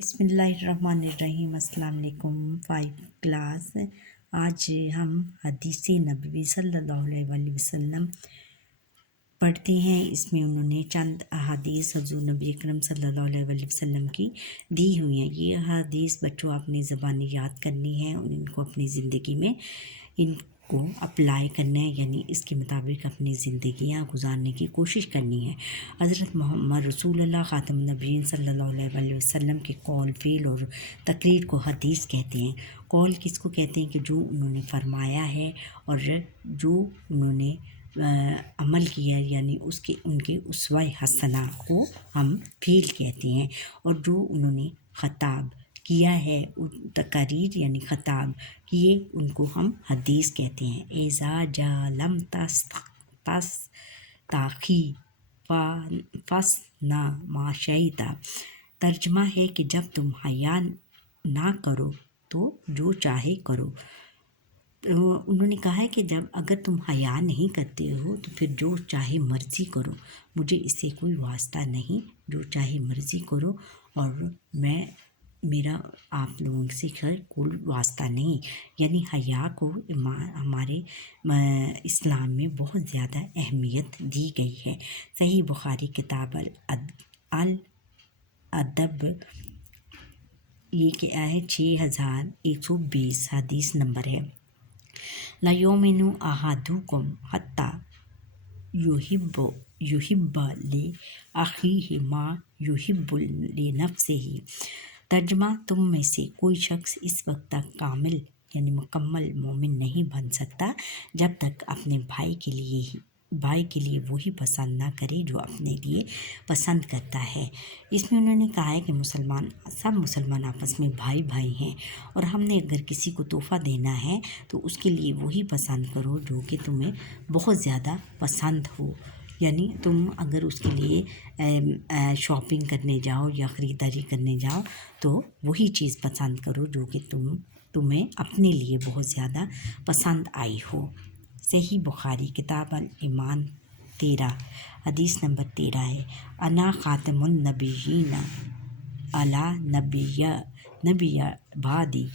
بسم اللہ الرحمن الرحیم۔ السلام علیکم 5 کلاس۔ آج ہم حدیث نبوی صلی اللہ علیہ وآلہ وسلم پڑھتے ہیں۔ اس میں انہوں نے چند احادیث حضور نبی اکرم صلی اللہ علیہ وآلہ وسلم کی دی ہوئی ہیں۔ یہ احادیث بچوں آپ نے زبانی یاد کرنی ہے اور ان کو اپنی زندگی میں ان کو اپلائی کرنا ہے، یعنی اس کے مطابق اپنی زندگیاں گزارنے کی کوشش کرنی ہے۔ حضرت محمد رسول اللہ خاتم النبیین صلی اللہ علیہ وآلہ وسلم کے قول، فعل اور تقریر کو حدیث کہتے ہیں۔ قول کس کو کہتے ہیں کہ جو انہوں نے فرمایا ہے اور جو انہوں نے عمل کیا، یعنی ان کے اسوہ حسنہ کو ہم فعل کہتے ہیں، اور جو انہوں نے خطاب کیا ہے، تقاریر یعنی خطاب کیے، ان کو ہم حدیث کہتے ہیں۔ اذا جا لم تستحی فاصنع ما شئت، ترجمہ ہے کہ جب تم حیا نہ کرو تو جو چاہے کرو۔ انہوں نے کہا ہے کہ اگر تم حیا نہیں کرتے ہو تو پھر جو چاہے مرضی کرو، مجھے اس سے کوئی واسطہ نہیں، جو چاہے مرضی کرو، اور میرا آپ لوگوں سے کوئی واسطہ نہیں۔ یعنی حیا کو ہمارے اسلام میں بہت زیادہ اہمیت دی گئی ہے۔ صحیح بخاری کتاب الادب، یہ کیا ہے 6120 حدیث نمبر ہے۔ لا یؤمن احدکم حتی یحب لأخیہ ما یحب لنفسہ، ترجمہ تم میں سے کوئی شخص اس وقت تک کامل یعنی مکمل مومن نہیں بن سکتا جب تک اپنے بھائی کے لیے وہی پسند نہ کرے جو اپنے لیے پسند کرتا ہے۔ اس میں انہوں نے کہا ہے کہ سب مسلمان آپس میں بھائی بھائی ہیں، اور ہم نے اگر کسی کو تحفہ دینا ہے تو اس کے لیے وہی پسند کرو جو کہ تمہیں بہت زیادہ پسند ہو۔ یعنی تم اگر اس کے لیے شاپنگ کرنے جاؤ یا خریداری کرنے جاؤ تو وہی چیز پسند کرو جو کہ تمہیں اپنے لیے بہت زیادہ پسند آئی ہو۔ صحیح بخاری کتاب الایمان 13 حدیث نمبر 13 ہے۔ انا خاتم النبیین لا نبی بعدی،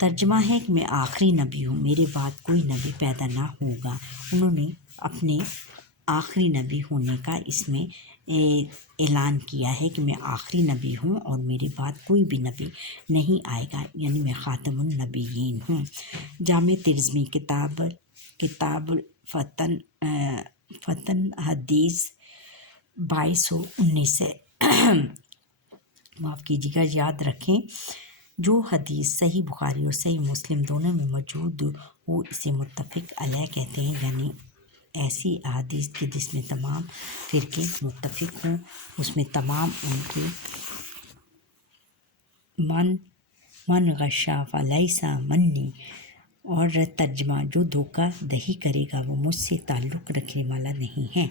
ترجمہ ہے کہ میں آخری نبی ہوں، میرے بعد کوئی نبی پیدا نہ ہوگا۔ انہوں نے اپنے آخری نبی ہونے کا اس میں اعلان کیا ہے کہ میں آخری نبی ہوں اور میرے بعد کوئی بھی نبی نہیں آئے گا، یعنی میں خاتم النبیین ہوں۔ جامع ترمذی کتاب فتن حدیث 2219 ہے۔ معاف کیجیے گا، یاد رکھیں جو حدیث صحیح بخاری اور صحیح مسلم دونوں میں موجود ہو اسے متفق علیہ کہتے ہیں، یعنی ایسی احادیث کی جس میں تمام فرقے متفق ہوں، اس میں تمام ان کے من غشا فلیس منی، اور ترجمہ جو دھوکہ دہی کرے گا وہ مجھ سے تعلق رکھنے والا نہیں ہے۔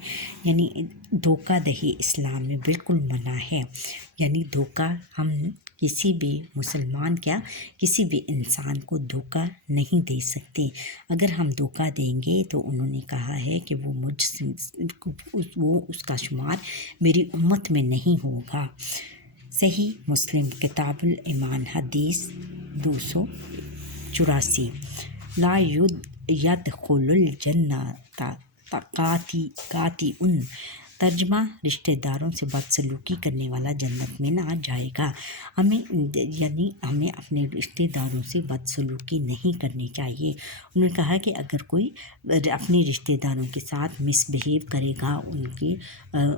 یعنی دھوکہ دہی اسلام میں بالکل منع ہے، یعنی دھوکہ ہم کسی بھی مسلمان کسی بھی انسان کو دھوکہ نہیں دے سکتے۔ اگر ہم دھوکہ دیں گے تو انہوں نے کہا ہے کہ وہ اس کا شمار میری امت میں نہیں ہوگا۔ صحیح مسلم کتاب الایمان حدیث 284، لا یدخل الجنۃ قاطع، ترجمہ رشتہ داروں سے بدسلوکی کرنے والا جنت میں نہ جائے گا۔ ہمیں اپنے رشتہ داروں سے بدسلوکی نہیں کرنی چاہیے۔ انہوں نے کہا کہ اگر کوئی اپنے رشتہ داروں کے ساتھ مس بہیو کرے گا،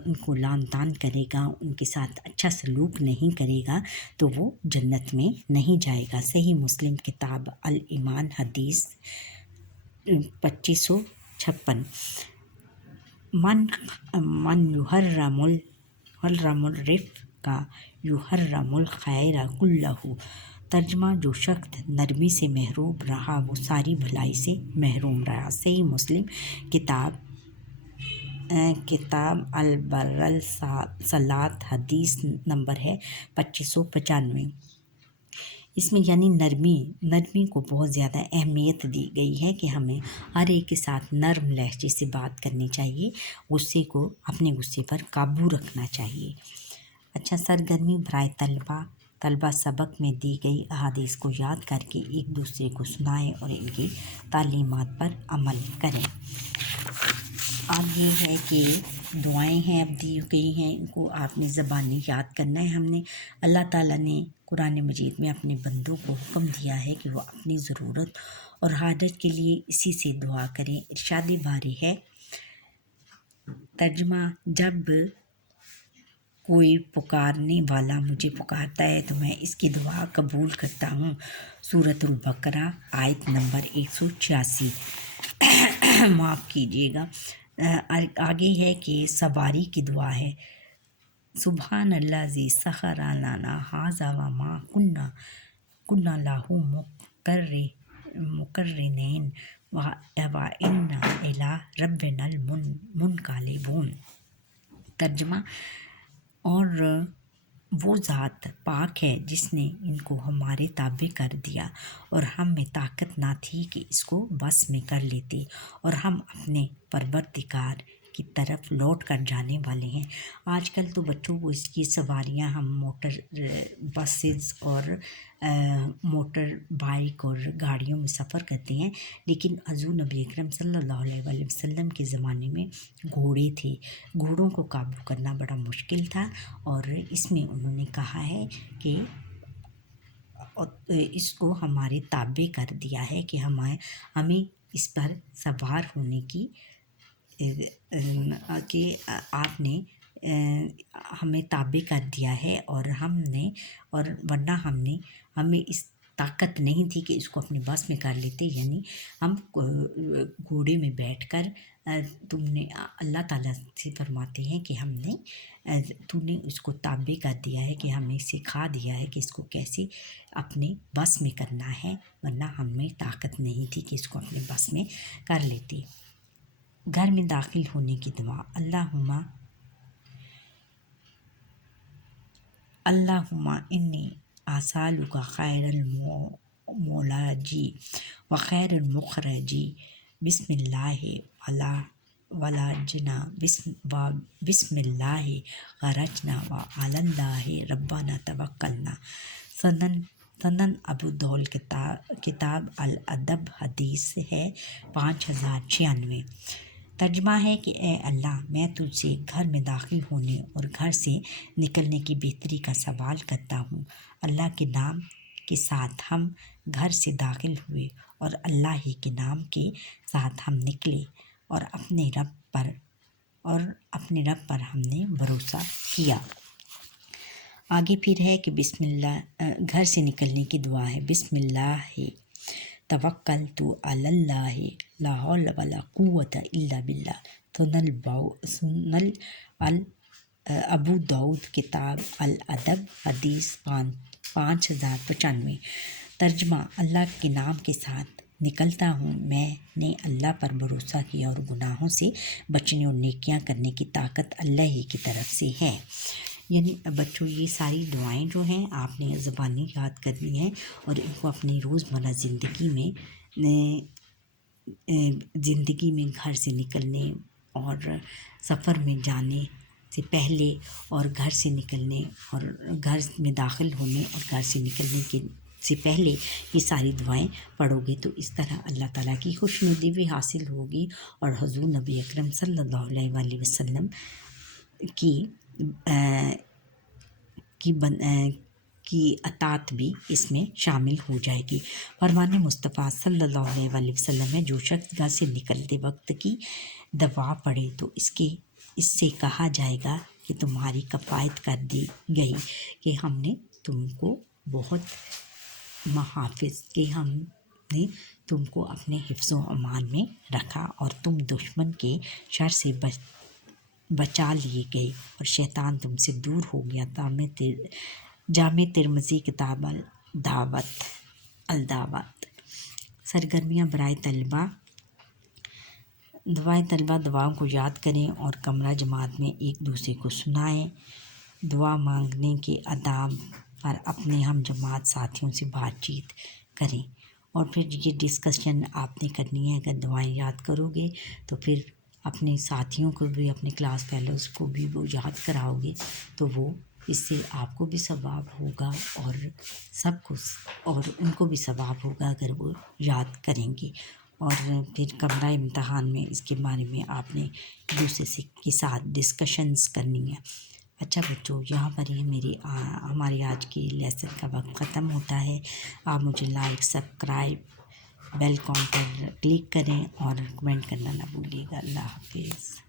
ان کو لعن طعن کرے گا، ان کے ساتھ اچھا سلوک نہیں کرے گا تو وہ جنت میں نہیں جائے گا۔ صحیح مسلم کتاب الایمان حدیث 2556، من یحرم الرفق یحرم الخیر کلہ، ترجمہ جو شخص نرمی سے محروم رہا وہ ساری بھلائی سے محروم رہا۔ صحیح مسلم کتاب البر الصلاۃ حدیث نمبر ہے 2595۔ اس میں یعنی نرمی کو بہت زیادہ اہمیت دی گئی ہے کہ ہمیں ہر ایک کے ساتھ نرم لہجے سے بات کرنی چاہیے، اپنے غصے پر قابو رکھنا چاہیے۔ اچھا، سرگرمی برائے طلبہ سبق میں دی گئی احادیث کو یاد کر کے ایک دوسرے کو سنائیں اور ان کی تعلیمات پر عمل کریں۔ آگے ہے کہ دعائیں ہیں اب دی گئی ہیں، ان کو آپ نے زبانی یاد کرنا ہے۔ ہم نے اللہ تعالیٰ نے قرآن مجید میں اپنے بندوں کو حکم دیا ہے کہ وہ اپنی ضرورت اور حاجت کے لیے اسی سے دعا کریں۔ ارشاد باری ہے، ترجمہ: جب کوئی پکارنے والا مجھے پکارتا ہے تو میں اس کی دعا قبول کرتا ہوں۔ سورۃ البقرہ آیت نمبر 186۔ معاف کیجیے گا۔ آگے ہے کہ سواری کی دعا ہے، سبحان الذی سخر لنا ھذا وما کنا لہ مقرنین وإنا الی ربنا لمنقلبون۔ ترجمہ: اور وہ ذات پاک ہے جس نے ان کو ہمارے تابع کر دیا اور ہم میں طاقت نہ تھی کہ اس کو بس میں کر لیتے، اور ہم اپنے پروردگار کی طرف لوٹ کر جانے والے ہیں۔ آج کل تو بچوں کو اس کی سواریاں ہم موٹر بسز اور موٹر بائک اور گاڑیوں میں سفر کرتے ہیں، لیکن حضور نبی اکرم صلی اللہ علیہ وآلہ وسلم کے زمانے میں گھوڑے تھے۔ گھوڑوں کو قابو کرنا بڑا مشکل تھا، اور اس میں انہوں نے کہا ہے کہ اس کو ہمارے تابع کر دیا ہے کہ ہمیں اس پر سوار ہونے کی کہ آپ نے ہمیں تابع کر دیا ہے، اور ورنہ ہمیں اس طاقت نہیں تھی کہ اس کو اپنے بس میں کر لیتے، یعنی ہم گھوڑے میں بیٹھ کر اللہ تعالیٰ سے فرماتے ہیں کہ تو نے اس کو تابع کر دیا ہے، کہ ہمیں سکھا دیا ہے کہ اس کو کیسے اپنے بس میں کرنا ہے، ورنہ ہمیں طاقت نہیں تھی کہ اس کو اپنے بس میں کر لیتے۔ گھر میں داخل ہونے کی دعا، اللہم انی اسألک خیر المولاجی و خیر المخرجی، بسم اللہ ولجنا و بسم اللہ خرجنا و علی اللہ ربنا توکلنا۔ سنن ابو داؤد کتاب الادب حدیث ہے 5096۔ ترجمہ ہے کہ اے اللہ، میں تجھ سے گھر میں داخل ہونے اور گھر سے نکلنے کی بہتری کا سوال کرتا ہوں۔ اللہ کے نام کے ساتھ ہم گھر سے داخل ہوئے اور اللہ ہی کے نام کے ساتھ ہم نکلے، اور اپنے رب پر ہم نے بھروسہ کیا۔ آگے پھر ہے کہ بسم اللہ، گھر سے نکلنے کی دعا ہے، بسم اللہ توکلت علی اللہ لا حول ولا قوۃ الا باللہ۔ سنن ابو داؤد کتاب الادب حدیث 5095۔ ترجمہ: اللہ کے نام کے ساتھ نکلتا ہوں، میں نے اللہ پر بھروسہ کیا، اور گناہوں سے بچنے اور نیکیاں کرنے کی طاقت اللہ ہی کی طرف سے ہے۔ یعنی بچوں، یہ ساری دعائیں جو ہیں آپ نے زبانی یاد کرنی ہیں، اور ان کو اپنی روزمرہ زندگی میں گھر سے نکلنے اور سفر میں جانے سے پہلے، اور گھر سے نکلنے اور گھر میں داخل ہونے اور گھر سے نکلنے سے پہلے یہ ساری دعائیں پڑھو گے تو اس طرح اللہ تعالیٰ کی خوشنودی بھی حاصل ہوگی، اور حضور نبی اکرم صلی اللہ علیہ وآلہ وسلم کی اطاعت بھی اس میں شامل ہو جائے گی۔ فرمان مصطفیٰ صلی اللہ علیہ وآلہ وسلم ہے، جو شخص گھر سے نکلتے وقت کی دعا پڑھے تو اس سے کہا جائے گا کہ تمہاری کفایت کر دی گئی، کہ ہم نے تم کو بہت محافظ، کہ ہم نے تم کو اپنے حفظ و امان میں رکھا، اور تم دشمن کے شر سے بچا لیے گئے، اور شیطان تم سے دور ہو گیا۔ جامع ترمذی کتاب الدعوات۔ سرگرمیاں برائے طلبہ، دعاؤں کو یاد کریں اور کمرہ جماعت میں ایک دوسرے کو سنائیں۔ دعا مانگنے کے آداب پر اپنے ہم جماعت ساتھیوں سے بات چیت کریں، اور پھر یہ ڈسکشن آپ نے کرنی ہے۔ اگر دعائیں یاد کرو گے تو پھر اپنے ساتھیوں کو بھی، اپنے کلاس فیلوز کو بھی وہ یاد کراؤ گے، تو وہ اس سے آپ کو بھی ثواب ہوگا اور سب کو اور ان کو بھی ثواب ہوگا اگر وہ یاد کریں گے۔ اور پھر قبلہ امتحان میں اس کے بارے میں آپ نے دوسرے کے ساتھ ڈسکشنز کرنی ہے۔ اچھا بچوں، یہاں پر ہی ہماری آج کی لیسن کا وقت ختم ہوتا ہے۔ آپ مجھے لائک، سبسکرائب، بیل آئکن پر کلک کریں اور کمنٹ کرنا نہ بھولیے گا۔ اللہ حافظ۔